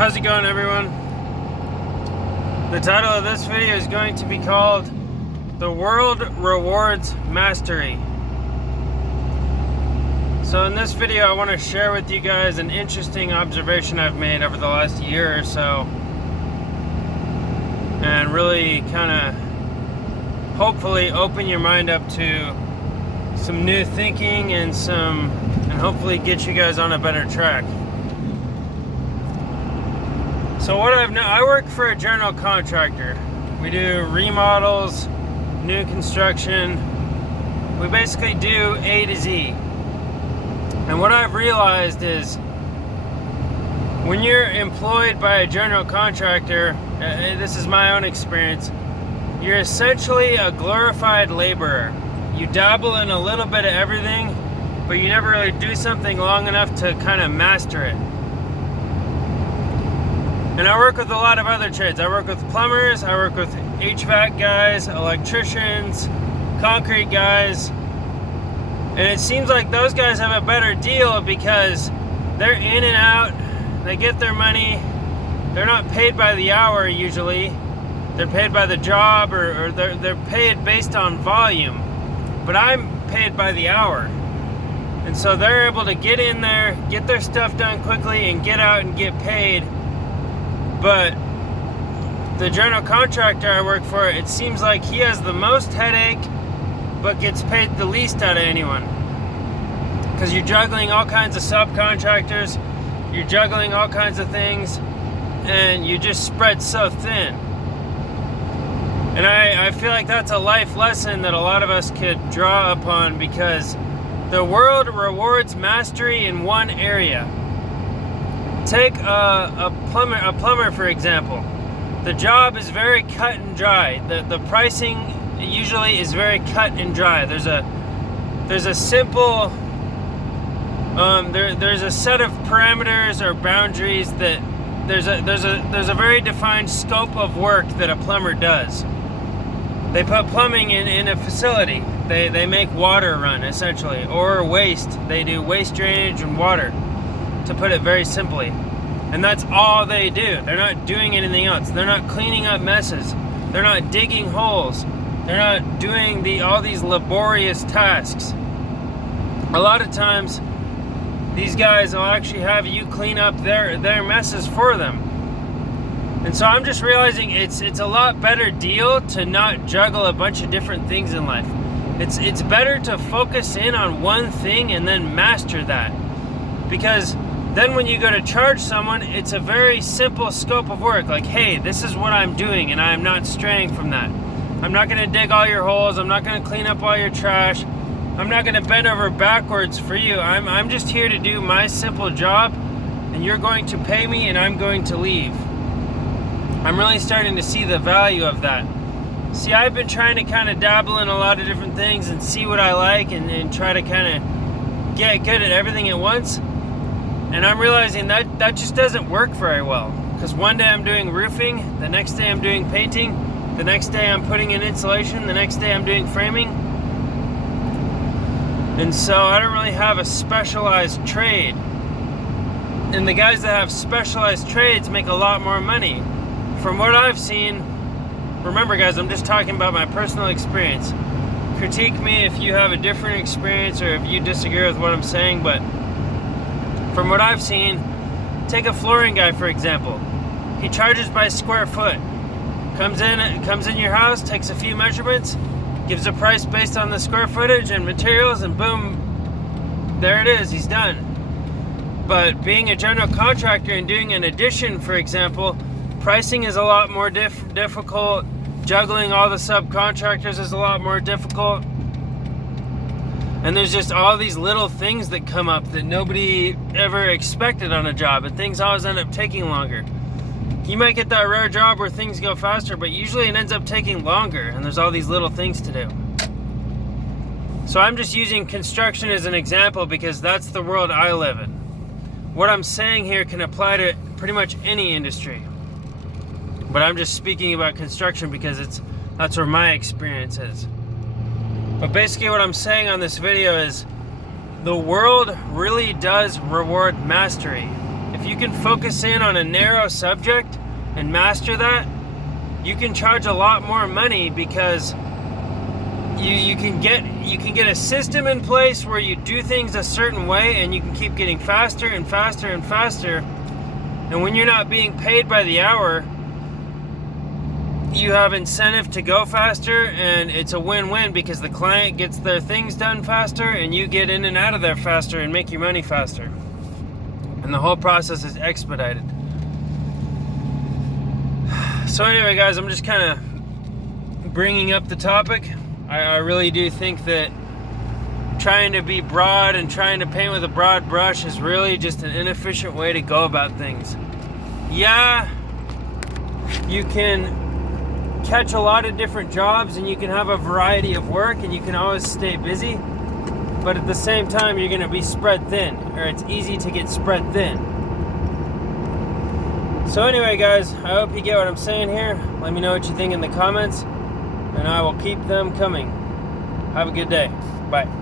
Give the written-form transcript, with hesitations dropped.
How's it going, everyone? The title of this video is going to be called The World Rewards Mastery. So in this video I want to share with you guys an interesting observation I've made over the last year or so, and really kind of hopefully open your mind up to some new thinking and hopefully get you guys on a better track. So what I work for a general contractor. We do remodels, new construction. We basically do A to Z. And what I've realized is when you're employed by a general contractor, this is my own experience, you're essentially a glorified laborer. You dabble in a little bit of everything, but you never really do something long enough to kind of master it. And I work with a lot of other trades. I work with plumbers, I work with HVAC guys, electricians, concrete guys. And it seems like those guys have a better deal because they're in and out, they get their money, they're not paid by the hour usually. They're paid by the job or they're paid based on volume. But I'm paid by the hour. And so they're able to get in there, get their stuff done quickly, and get out and get paid. But the general contractor I work for, it seems like he has the most headache, but gets paid the least out of anyone. Because you're juggling all kinds of subcontractors, you're juggling all kinds of things, and you just spread so thin. And I feel like that's a life lesson that a lot of us could draw upon, because the world rewards mastery in one area. Take a plumber for example. The job is very cut and dry. The pricing usually is very cut and dry. There's a simple there's a set of parameters or boundaries that there's a very defined scope of work that a plumber does. They put plumbing in a facility. They make water run essentially, or waste. They do waste drainage and water, to put it very simply. And that's all they do. They're not doing anything else. They're not cleaning up messes. They're not digging holes. They're not doing all these laborious tasks. A lot of times, these guys will actually have you clean up their messes for them. And so I'm just realizing it's a lot better deal to not juggle a bunch of different things in life. It's better to focus in on one thing and then master that. Because then when you go to charge someone, it's a very simple scope of work. Like, hey, this is what I'm doing, and I'm not straying from that. I'm not going to dig all your holes. I'm not going to clean up all your trash. I'm not going to bend over backwards for you. I'm just here to do my simple job, and you're going to pay me, and I'm going to leave. I'm really starting to see the value of that. See, I've been trying to kind of dabble in a lot of different things and see what I like and try to kind of get good at everything at once. And I'm realizing that just doesn't work very well. Because one day I'm doing roofing, the next day I'm doing painting, the next day I'm putting in insulation, the next day I'm doing framing. And so I don't really have a specialized trade. And the guys that have specialized trades make a lot more money. From what I've seen, remember guys, I'm just talking about my personal experience. Critique me if you have a different experience or if you disagree with what I'm saying, but from what I've seen, take a flooring guy for example. He charges by square foot. Comes in your house, takes a few measurements, gives a price based on the square footage and materials, and boom, there it is, he's done. But being a general contractor and doing an addition, for example, pricing is a lot more difficult. Juggling all the subcontractors is a lot more difficult. And there's just all these little things that come up that nobody ever expected on a job, and things always end up taking longer. You might get that rare job where things go faster, but usually it ends up taking longer, and there's all these little things to do. So I'm just using construction as an example because that's the world I live in. What I'm saying here can apply to pretty much any industry. But I'm just speaking about construction because that's where my experience is. But basically what I'm saying on this video is the world really does reward mastery. If you can focus in on a narrow subject and master that, you can charge a lot more money, because you can get a system in place where you do things a certain way, and you can keep getting faster and faster and faster. And when you're not being paid by the hour, you have incentive to go faster, and it's a win-win, because the client gets their things done faster and you get in and out of there faster and make your money faster. And the whole process is expedited. So anyway, guys, I'm just kind of bringing up the topic. I really do think that trying to be broad and trying to paint with a broad brush is really just an inefficient way to go about things. Yeah, you can catch a lot of different jobs and you can have a variety of work and you can always stay busy, but at the same time you're going to be spread thin, or it's easy to get spread thin. So anyway, guys, I hope you get what I'm saying here. Let me know what you think in the comments, and I will keep them coming. Have a good day. Bye.